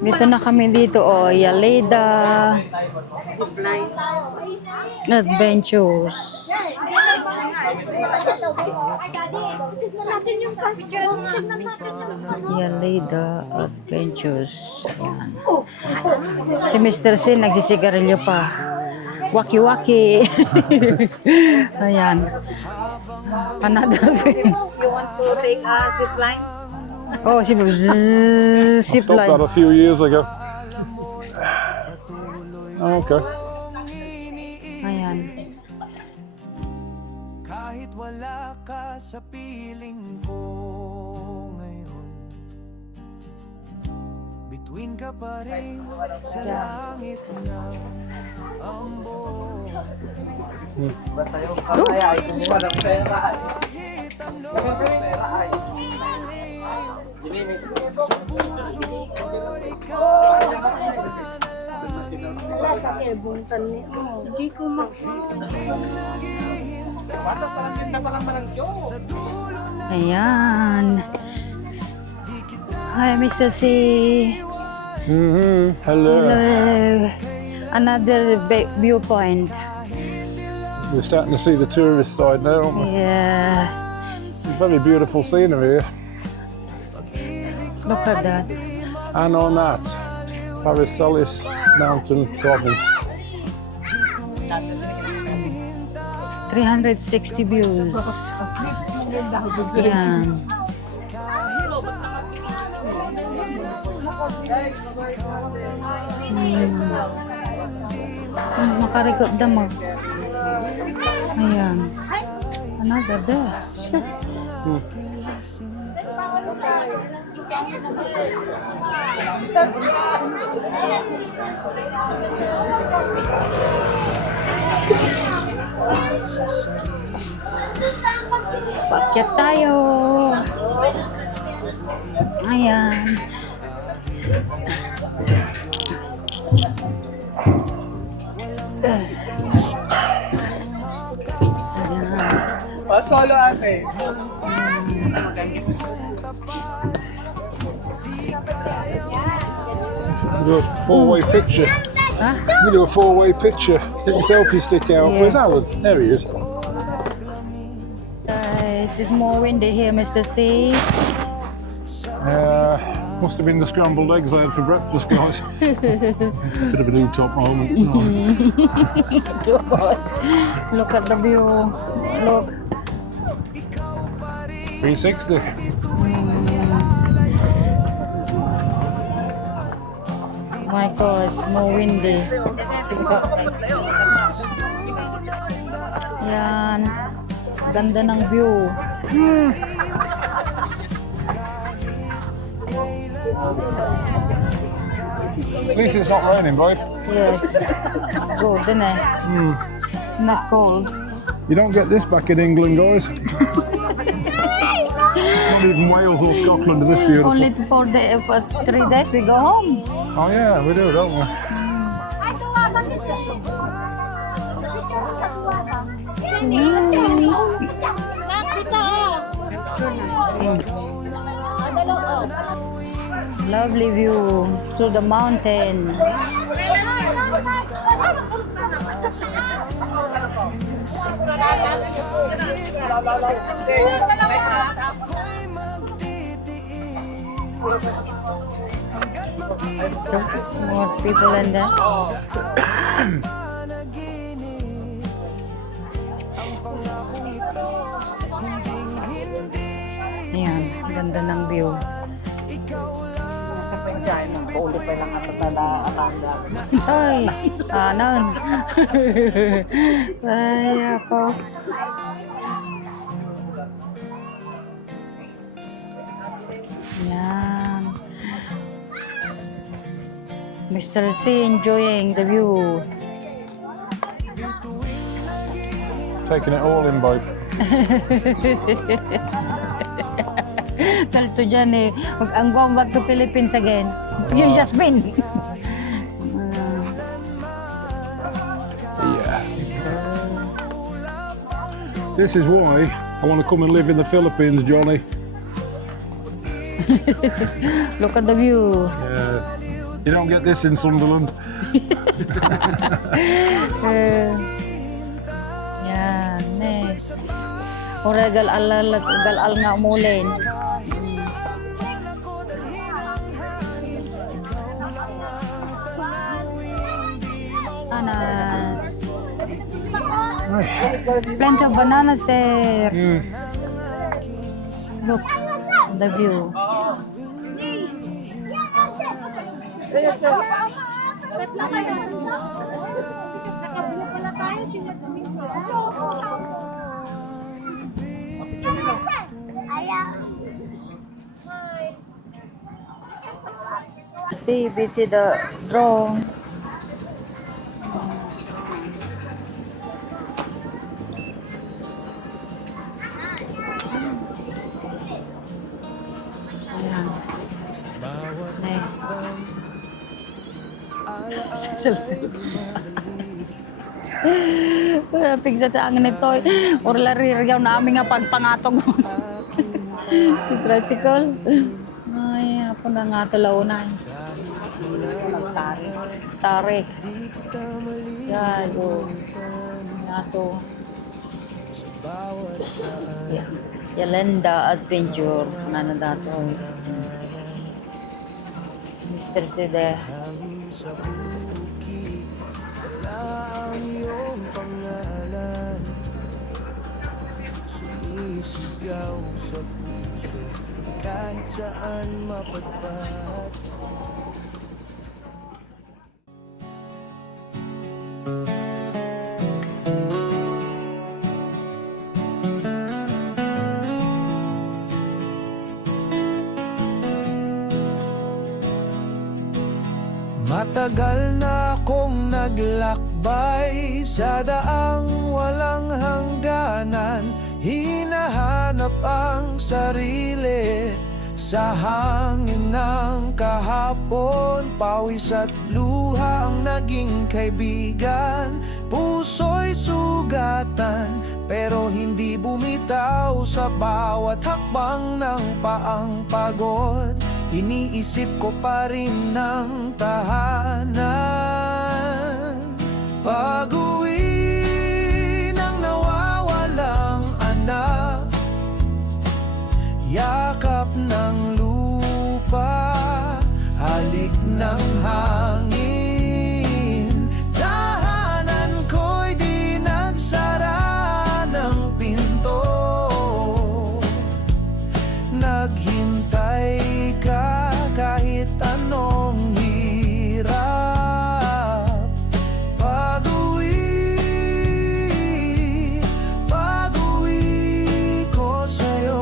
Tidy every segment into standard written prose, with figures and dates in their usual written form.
Dito na kami dito, oh, Yaleda Adventures. Yaleda Adventures. Ayan. Si Mr. Sin nagsisigarilyo pa. Waki-waki. Ayan. Another thing. You want to take a zip line? Oh, si I zip stopped that line. a few years ago. Oh, okay. Ayan. Kahit wala ka sa piling ko ngayon, bituin ka pa rin sa langit ng ambon. Basta yung kaya ay kumuha ng pera ay. Sa puso ko ikaw Ayan. Hi, Mr. C. Hello. Hello. Another viewpoint. We're starting to see the tourist side now, aren't we? Yeah. Very beautiful scenery here. Look at that. And on that, Paracelsus Mountain Province. 360 views. Ayan. Makarecord na mo. Ayan. Another there. Shit. Pakyat tayo. Ayan. Oh, solo ate. Do a four-way picture. Huh? We do a four-way picture. Get your selfie stick out. Yeah. Where's Alan? There he is. Guys, it's more windy here, Mr. C. Must have been the scrambled eggs I had for breakfast, guys. Bit of a new top moment. Look at the view. Look. 360. My God, it's more windy. Yan. Ganda ng view. At least it's not raining, babe. Yes. Good, isn't it? It's not cold. You don't get this back in England, guys. Not even Wales or Scotland are this beautiful. Only for 3 days we go home. Oh yeah, we do, don't we? Lovely view through the mountain. More people in there. Ayan, ganda ng view. Ulit pa lang at akanda. Ay, anon. Ay, ako. Yan. Mr. C enjoying the view. Taking it all in, babe. Talito dyan eh. I'm going back to Philippines again. You just been. Yeah. This is why I want to come and live in the Philippines, Johnny. Look at the view. Yeah. You don't get this in Sunderland. Yan, next. Ora gal-al nga umulin. Bananas. Plenty of bananas there. Look, the view. See, we see the drone. Ayan. Nay. Pigsa sa angin nito. Or larirgaw namin nga pagpangatog. Si tricycle. Ay, apa na nga talaunay. Tarik. Yayo. Nato. Yalenda Adventure. Nana dato. Mr. Sede. Sa bukid, dala ang iyong pangalan. Sumisigaw sa puso, kahit saan mapadpad. Matagal na akong naglakbay sa daang walang hangganan. Hinahanap ang sarili sa hangin ng kahapon. Pawis at luha ang naging kaibigan. Puso'y sugatan, pero hindi bumitaw sa bawat hakbang ng paang pagod. Iniisip ko pa rin ng tahanan. Pag-uwi ng nawawalang anak, yakap ng lupa, halik ng hangin. Tahanan ko'y di nagsara ng pinto. Naghintay ka kahit anong hirap. Pag-uwi ko sa'yo,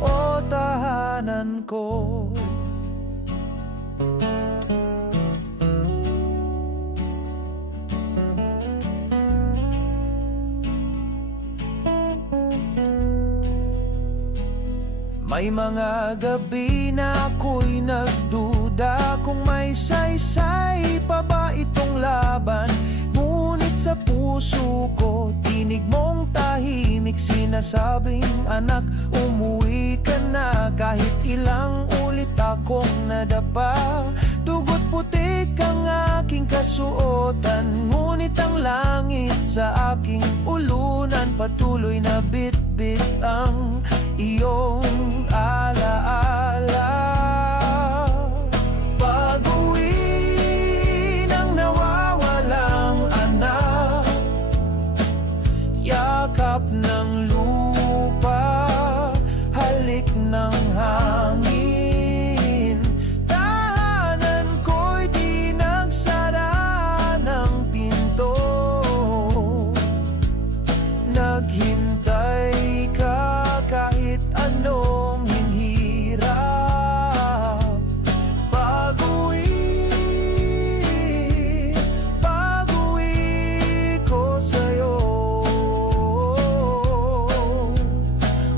o tahanan ko. May mga gabi na ako'y nagduda kung may saysay pa ba itong laban. Ngunit sa puso ko, tinig mong tahimik sinasabing, anak, umuwi ka na. Kahit ilang ulit akong nadapa, dugo't putik ang aking kasuotan. Ngunit ang langit sa aking ulunan, patuloy na bit-bit ang iyong alaala. Pag-uwi ng nawawalang anak, yakap ng lupa, halik ng hangin. Tahanan ko'y di nagsara ng pinto. Naghintay ka kahit anong hinhirap. Pag-uwi ko sa'yo,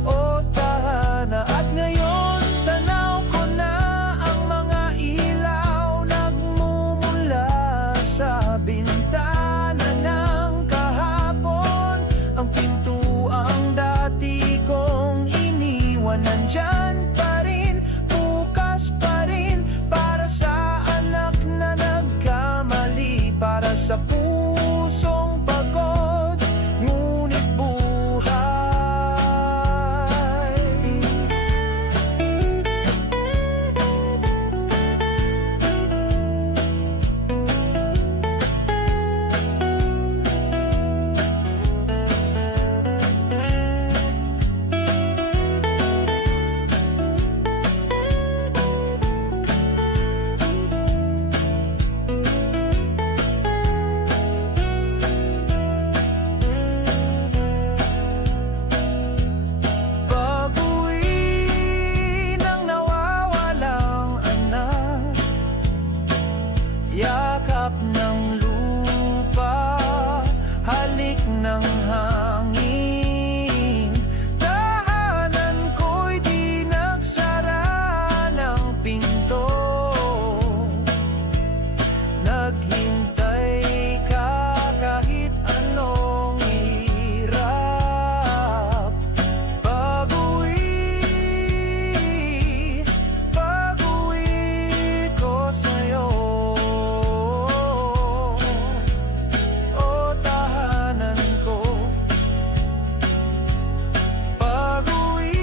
o tahana. At ngayon tanaw ko na ang mga ilaw nagmumula sa bintana ng kahapon. Ang pintuan ng hangin. Tahanan ko'y di nagsara ng pinto. Naghintay ka kahit anong hirap. Pag-uwi ko sa'yo, o tahanan ko. Pag-uwi,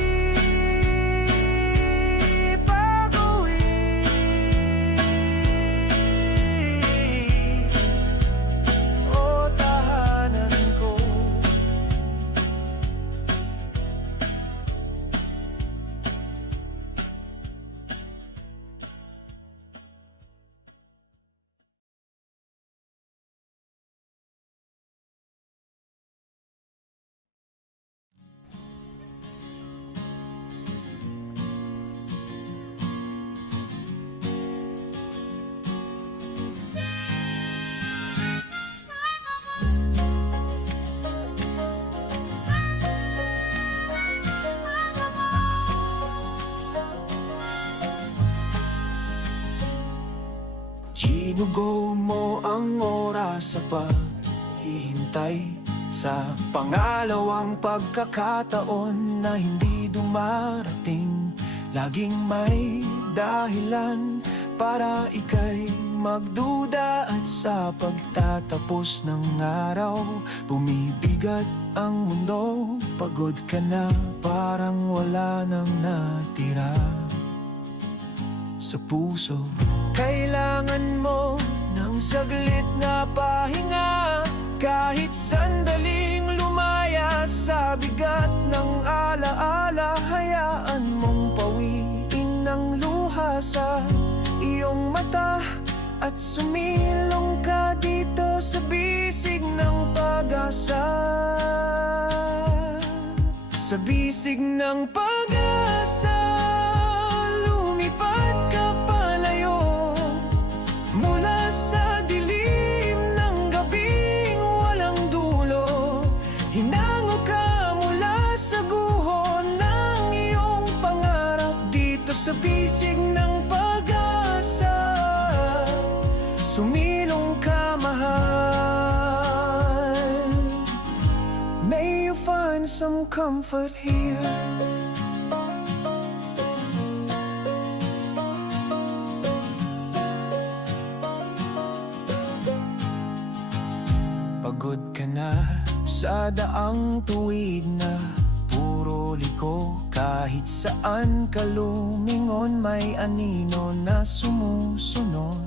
o tahanan ko. Ginugo mo ang oras sa paghihintay sa pangalawang pagkakataon na hindi dumarating. Laging may dahilan para ika'y magduda at sa pagtatapos ng araw bumibigat ang mundo. Pagod ka na, parang wala nang natira sa puso. Kailangan mo ng saglit na pahinga, kahit sandaling lumaya sa bigat ng alaala. Hayaan mong pawiin ang luha sa iyong mata at sumilong ka dito sa bisig ng pag-asa. Sa bisig ng pag-asa, lumipad ka palayo mula sa dilim ng gabing walang dulo. Hinango ka mula sa guho ng iyong pangarap dito sa bisig ng pag-asa. Sumilong ka, mahal. May you find some comfort here. Pagod ka na sa daang tuwid na puro liko. Kahit saan ka lumingon, may anino na sumusunod.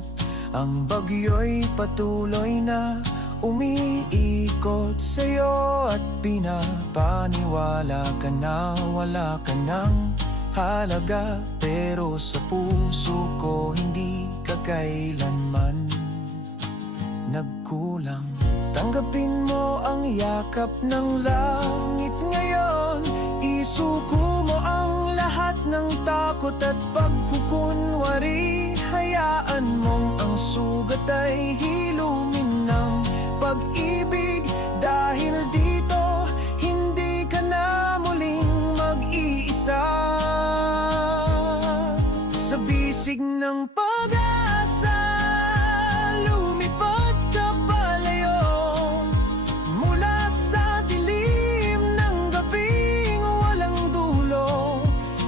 Ang bagyo'y patuloy na umiikot sa'yo at pinapaniwala ka na wala ka ng halaga. Pero sa puso ko hindi ka kailanman nagkulang. Tanggapin mo ang yakap ng langit ngayon. Isuko mo ang lahat ng takot at pagkukunwari. Hayaan mong ang sugat ay hilumin ng pag-ibig. Dahil dito, hindi ka na muling mag-iisa. Sa bisig ng pag-asa, lumipad ka palayo mula sa dilim ng gabing walang dulo.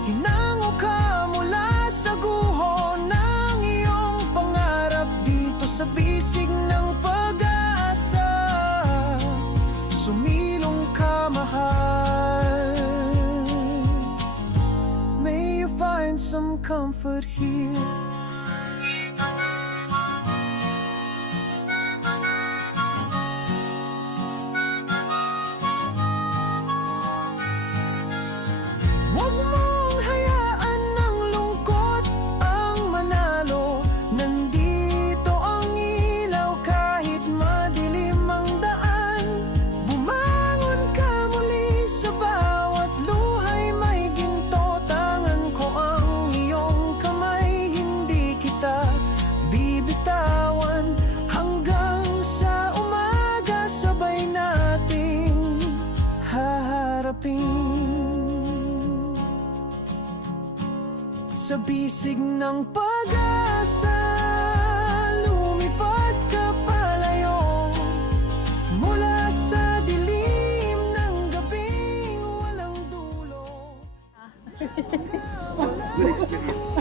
Hinango ka mula sa guho ng iyong pangarap dito sa bisig ng pag-asa. Sumilong ka, mahal. May you find some comfort here. Huwag mong hayaan ng lungkot ang manalo. Nandito ang ilaw kahit madilim ang daan. Bumangon ka muli sa bawat luhay may ginto. Tangan ko ang iyong kamay, hindi Sa bisig ng pag-asa, lumipad ka palayo mula sa dilim ng gabing walang dulo.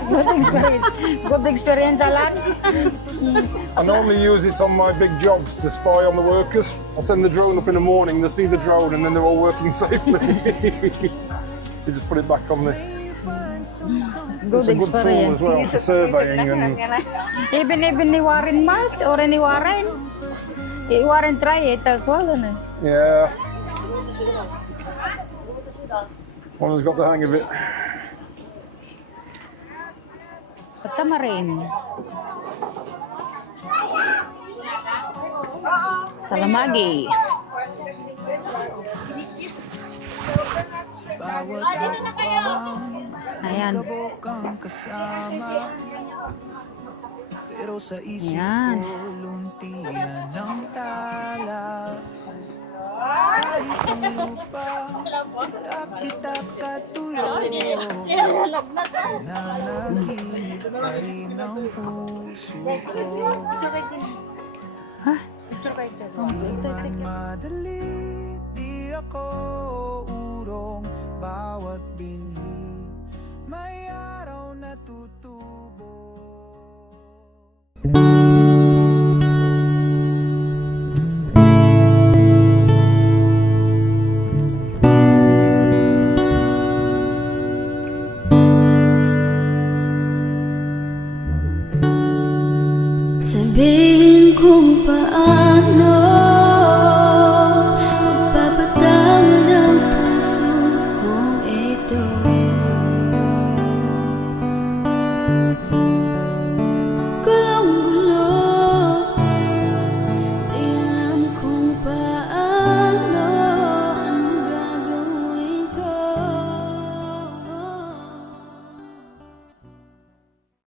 Good experience. Good experience, Alan. I normally use it on my big jobs to spy on the workers. I send the drone up in the morning, they see the drone, and then they're all working safely. You just put it back on the... Good It's a good tool as well for surveying and... Even ni Warren Malt or ni Warren. Warren try it as well, ano? Yeah. One has got the hang of it. Tamarin. Salamagi. Bawat hakbang, Ayan. kabok ang kasama. Pero sa isip Yan. ko, luntian ng tala. Kahit ang lupa, itak-itak at tuyo. Nanaginip pa rin ang puso ko. Di man madali, di ako urong. Bawat binhi, may araw na tutubo. Sabihin kung paano